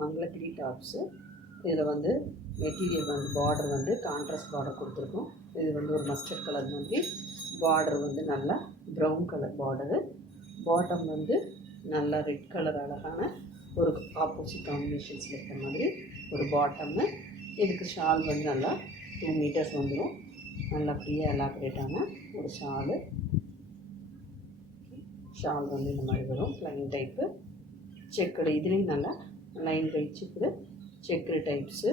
Mangalagiri tops. இதில் வந்து material வந்து பார்டர் வந்து கான்ட்ராஸ்ட் பார்டர் கொடுத்துருக்கோம். இது வந்து ஒரு மஸ்டர்ட் கலர் மாதிரி பார்டர் வந்து நல்லா ப்ரௌன் கலர் பார்டரு. பாட்டம் வந்து நல்லா ரெட் கலர் அழகான ஒரு ஆப்போசிட் காம்பினேஷன்ஸில் இருக்கிற மாதிரி ஒரு பாட்டம்மு. இதுக்கு ஷால் வந்து நல்லா 2 மீட்டர்ஸ் வந்துடும். நல்லா ஃப்ரீயாக எலாபரேட்டான ஒரு ஷால் வந்து இந்த மாதிரி வரும். Plain type checked. இதுலேயும் நல்லா லைன் பை செக்குடு செக்குடு டைப்ஸு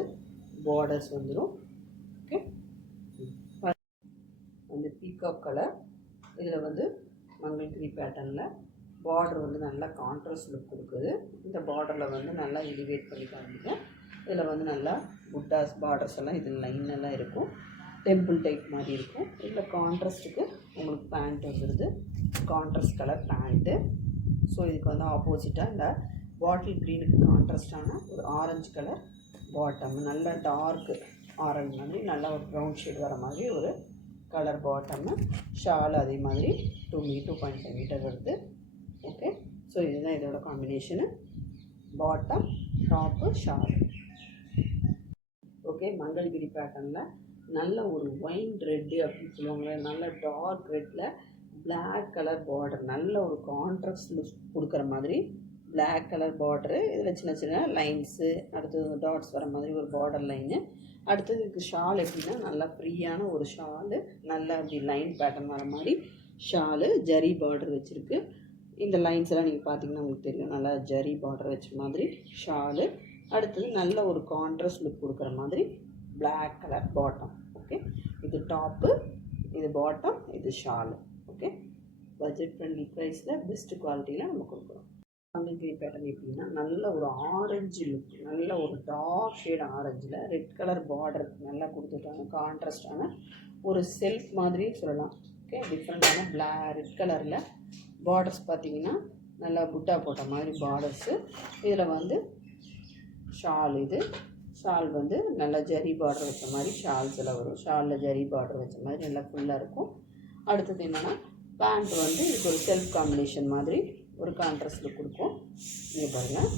பார்டர்ஸ் வந்துடும். ஓகே, வந்து பீகாக் கலர். இதில் வந்து மங்கள்கிரி பேட்டர்னில் பார்டர் வந்து நல்லா கான்ட்ராஸ்ட் லுக் கொடுக்குது. இந்த பார்டரில் வந்து நல்லா எலிவேட் பண்ணி காமிங்க. இதில் வந்து நல்லா புட்டாஸ் பார்டர்ஸ் எல்லாம் இதில் லைனெல்லாம் இருக்கும். டெம்பிள் டைப் மாதிரி இருக்கும். இதில் கான்ட்ராஸ்ட்டுக்கு உங்களுக்கு பேண்ட் வந்துடுது, கான்ட்ராஸ்ட் கலர் பேண்ட்டு. ஸோ இதுக்கு வந்து ஆப்போசிட்டாக இந்த பாட்டில் க்ரீனுக்கு கான்ட்ராஸ்டான ஒரு ஆரஞ்சு கலர் பாட்டம், நல்ல டார்க் ஆரஞ்சு மாதிரி நல்லா ஒரு ப்ரௌன் ஷேட் வர மாதிரி ஒரு கலர் பாட்டம்மு. ஷால் அதே மாதிரி 2.5 மீட்டர் வருது. ஓகே, ஸோ இதுதான் இதோட combination, bottom top shawl. Okay, Mangalagiri பேட்டர்னில் நல்ல ஒரு ஒயின் ரெட்டு அப்படின்னு சொல்லுவாங்க, நல்ல டார்க் ரெட்டில் பிளாக் கலர் பார்டர், நல்ல ஒரு கான்ட்ராஸ்ட் லுக் கொடுக்குற மாதிரி பிளாக் கலர் பார்டரு. இதில் சின்ன சின்ன லைன்ஸு, அடுத்தது டாட்ஸ் வர மாதிரி ஒரு பார்டர் லைனு. அடுத்தது இதுக்கு ஷால் எப்படின்னா நல்லா ஃப்ரீயான ஒரு ஷாலு, நல்லா அப்படி லைன் பேட்டர்ன் வர மாதிரி ஷாலு, ஜரி பார்டர் வச்சுருக்கு. இந்த லைன்ஸ் எல்லாம் நீங்கள் பார்த்தீங்கன்னா உங்களுக்கு தெரியும், நல்லா ஜரி பார்டர் வச்ச மாதிரி ஷாலு. அடுத்தது நல்ல ஒரு கான்ட்ராஸ்ட் லுக் கொடுக்குற மாதிரி பிளாக் கலர் பாட்டம். ஓகே, இது டாப்பு, இது பாட்டம், இது ஷாலு. ஓகே, பட்ஜெட் ஃப்ரெண்ட்லி ப்ரைஸில் பெஸ்ட்டு குவாலிட்டியில் நம்ம கொடுக்குறோம். மங்கள்கிரி பேட்டர்ன் எப்படின்னா நல்ல ஒரு ஆரஞ்சு லுக், நல்ல ஒரு டார்க் ஷேட் ஆரஞ்சில் ரெட் கலர் பார்டர் நல்லா கொடுத்துட்டாங்க. கான்ட்ராஸ்டான ஒரு செல்ஃப் மாதிரி சொல்லலாம். ஓகே, டிஃப்ரெண்ட்டான ரெட் கலரில் பார்டர்ஸ் பார்த்தீங்கன்னா நல்லா புட்டா போட்ட மாதிரி பார்டர்ஸு. இதில் வந்து ஷால், இது ஷால் வந்து நல்லா ஜரி பார்டர் வச்ச மாதிரி ஷால்ஸ் எல்லாம் வரும். ஷாலில் ஜரி பார்டர் வச்ச மாதிரி நல்லா ஃபுல்லாக இருக்கும். அடுத்தது என்னென்னா பேண்ட் வந்து இதுக்கு ஒரு செல்ஃப் காம்பினேஷன் மாதிரி ஒரு கான்ட்ராஸ்ட் லுக் கொடுக்கும். இங்கே பாருங்கள்,